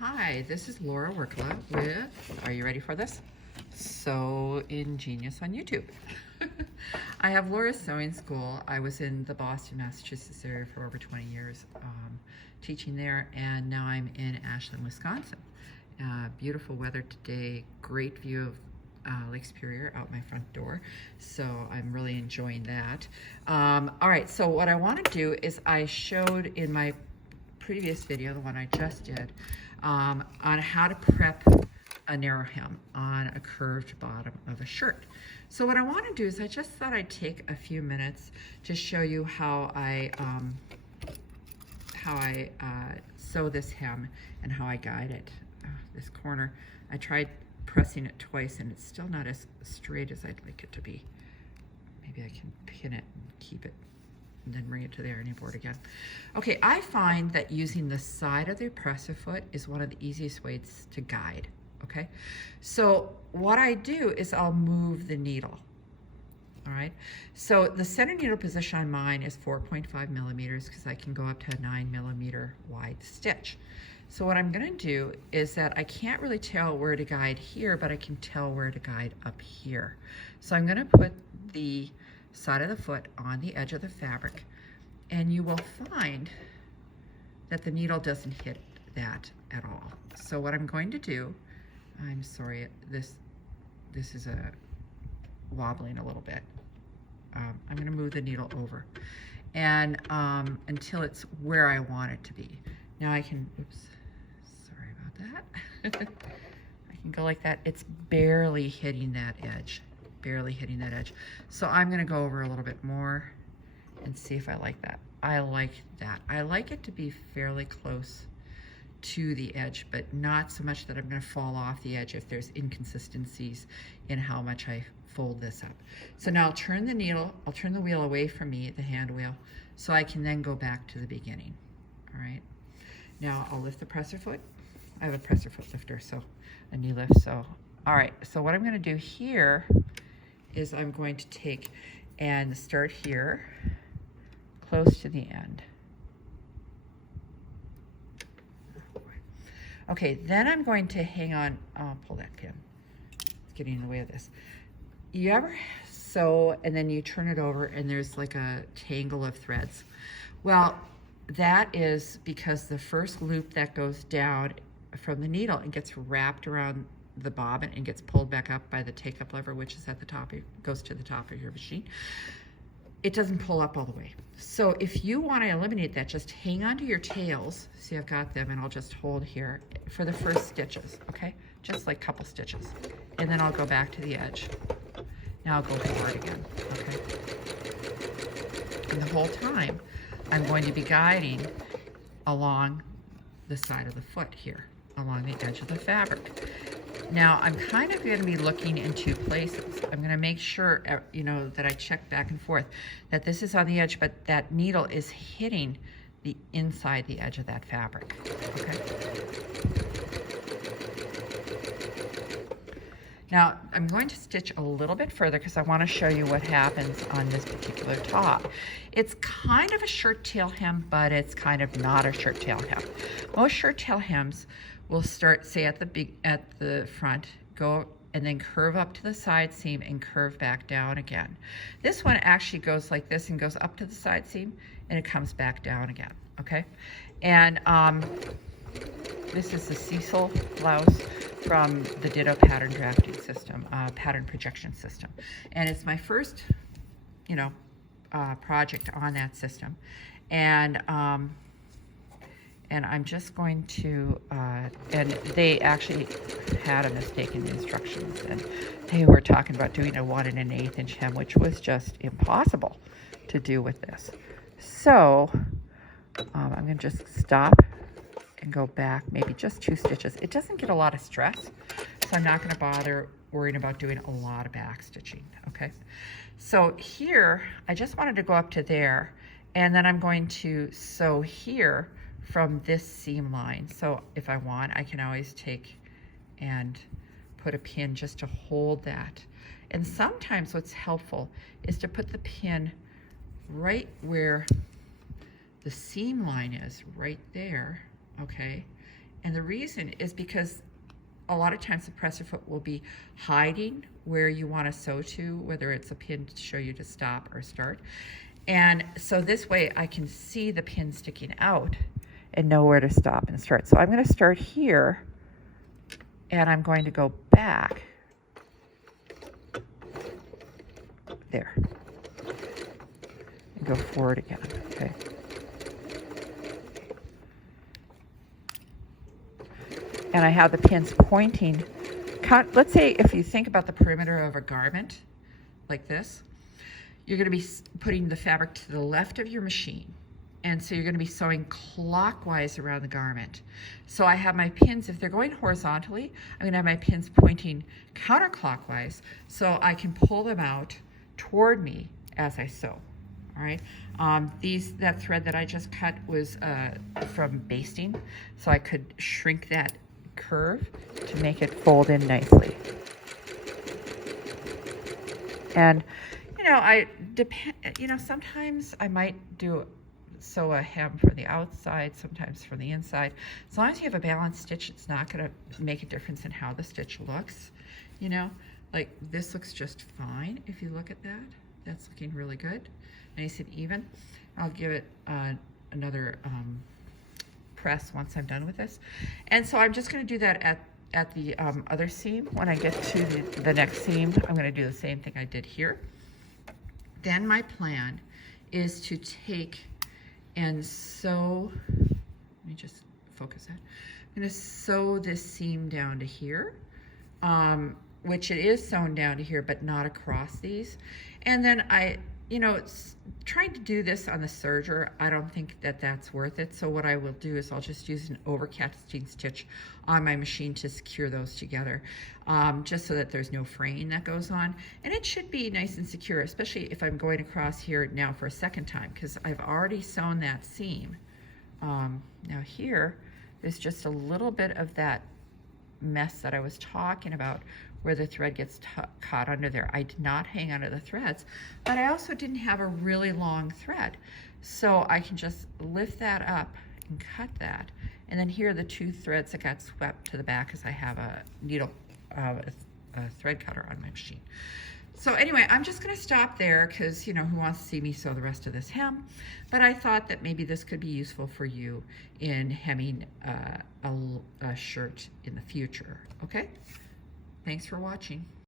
Hi, this is Laura Workla with, are you ready for this? Sew Ingenious on YouTube. I have Laura's Sewing School. I was in the Boston, Massachusetts area for over 20 years teaching there, and now I'm in Ashland, Wisconsin. Beautiful weather today, great view of Lake Superior out my front door, so I'm really enjoying that. All right, so what I want to do is I showed in my previous video, the one I just did, on how to prep a narrow hem on a curved bottom of a shirt. So what I want to do is I just thought I'd take a few minutes to show you how I sew this hem and how I guide it. This corner, I tried pressing it twice and it's still not as straight as I'd like it to be. Maybe I can pin it and keep it and then bring it to the ironing board again. Okay, I find that using the side of the presser foot is one of the easiest ways to guide, okay? So what I do is I'll move the needle, all right? So the center needle position on mine is 4.5 millimeters because I can go up to a 9 millimeter wide stitch. So what I'm gonna do is that I can't really tell where to guide here, but I can tell where to guide up here. So I'm gonna put the side of the foot on the edge of the fabric, and you will find that the needle doesn't hit that at all. So what I'm going to do, I'm sorry, this is wobbling a little bit. I'm going to move the needle over and until it's where I want it to be. Now I can, oops, sorry about that. I can go like that. It's barely hitting that edge. Barely hitting that edge. So I'm going to go over a little bit more and see if I like that. I like that. I like it to be fairly close to the edge, but not so much that I'm going to fall off the edge if there's inconsistencies in how much I fold this up. So now I'll turn the needle, I'll turn the wheel away from me, the hand wheel, so I can then go back to the beginning. All right. Now I'll lift the presser foot. I have a presser foot lifter, so a knee lift. So, all right. So what I'm going to do here is I'm going to take and start here, close to the end. Okay, then I'm going to hang on, I'll pull that pin. It's getting in the way of this. You ever sew and then you turn it over and there's like a tangle of threads? Well, that is because the first loop that goes down from the needle and gets wrapped around the bobbin and gets pulled back up by the take-up lever, which is at the top, it goes to the top of your machine. It doesn't pull up all the way. So if you want to eliminate that, just hang onto your tails. See, I've got them, and I'll just hold here for the first stitches, okay? Just like couple stitches. And then I'll go back to the edge. Now I'll go forward again, okay? And the whole time, I'm going to be guiding along the side of the foot here, along the edge of the fabric. Now I'm kind of going to be looking in two places. I'm going to make sure, you know, that I check back and forth, that this is on the edge, but that needle is hitting the inside the edge of that fabric, okay? Now I'm going to stitch a little bit further because I want to show you what happens on this particular top. It's kind of a shirt tail hem, but it's kind of not a shirt tail hem. Most shirt tail hems will start, say, at the front, go and then curve up to the side seam and curve back down again. This one actually goes like this and goes up to the side seam and it comes back down again, okay? And this is the Cecil blouse from the Ditto pattern drafting system, pattern projection system. And it's my first, you know, project on that system. And I'm just going to, and they actually had a mistake in the instructions, and they were talking about doing a 1 1/8 inch hem, which was just impossible to do with this. So I'm going to just stop and go back maybe just 2 stitches. It doesn't get a lot of stress, so I'm not going to bother worrying about doing a lot of back stitching, okay? So here, I just wanted to go up to there, and then I'm going to sew here from this seam line. So if I want, I can always take and put a pin just to hold that. And sometimes what's helpful is to put the pin right where the seam line is, right there, okay? And the reason is because a lot of times the presser foot will be hiding where you want to sew to, whether it's a pin to show you to stop or start. And so this way I can see the pin sticking out and know where to stop and start. So I'm going to start here, and I'm going to go back there and go forward again. Okay. And I have the pins pointing. Let's say if you think about the perimeter of a garment like this, you're going to be putting the fabric to the left of your machine. And so you're going to be sewing clockwise around the garment. So I have my pins, if they're going horizontally, I'm going to have my pins pointing counterclockwise so I can pull them out toward me as I sew. All right. That thread that I just cut was from basting, so I could shrink that curve to make it fold in nicely. And sometimes I might sew a hem from the outside, sometimes from the inside. As long as you have a balanced stitch, it's not going to make a difference in how the stitch looks. Like this looks just fine. If you look at that, that's looking really good, nice and even. I'll give it another press once I'm done with this. And so I'm just going to do that at the other seam. When I get to the next seam, I'm going to do the same thing I did here. Then my plan is to take and sew, let me just focus that. I'm going to sew this seam down to here, which it is sewn down to here, but not across these. And then it's trying to do this on the serger, I don't think that that's worth it. So what I will do is I'll just use an overcasting stitch on my machine to secure those together, just so that there's no fraying that goes on. And it should be nice and secure, especially if I'm going across here now for a second time, because I've already sewn that seam. Now here, there's just a little bit of that mess that I was talking about, where the thread gets caught under there. I did not hang onto the threads, but I also didn't have a really long thread. So I can just lift that up and cut that. And then here are the two threads that got swept to the back, because I have a needle, a thread cutter on my machine. So anyway, I'm just going to stop there because, who wants to see me sew the rest of this hem? But I thought that maybe this could be useful for you in hemming a shirt in the future. Okay? Thanks for watching.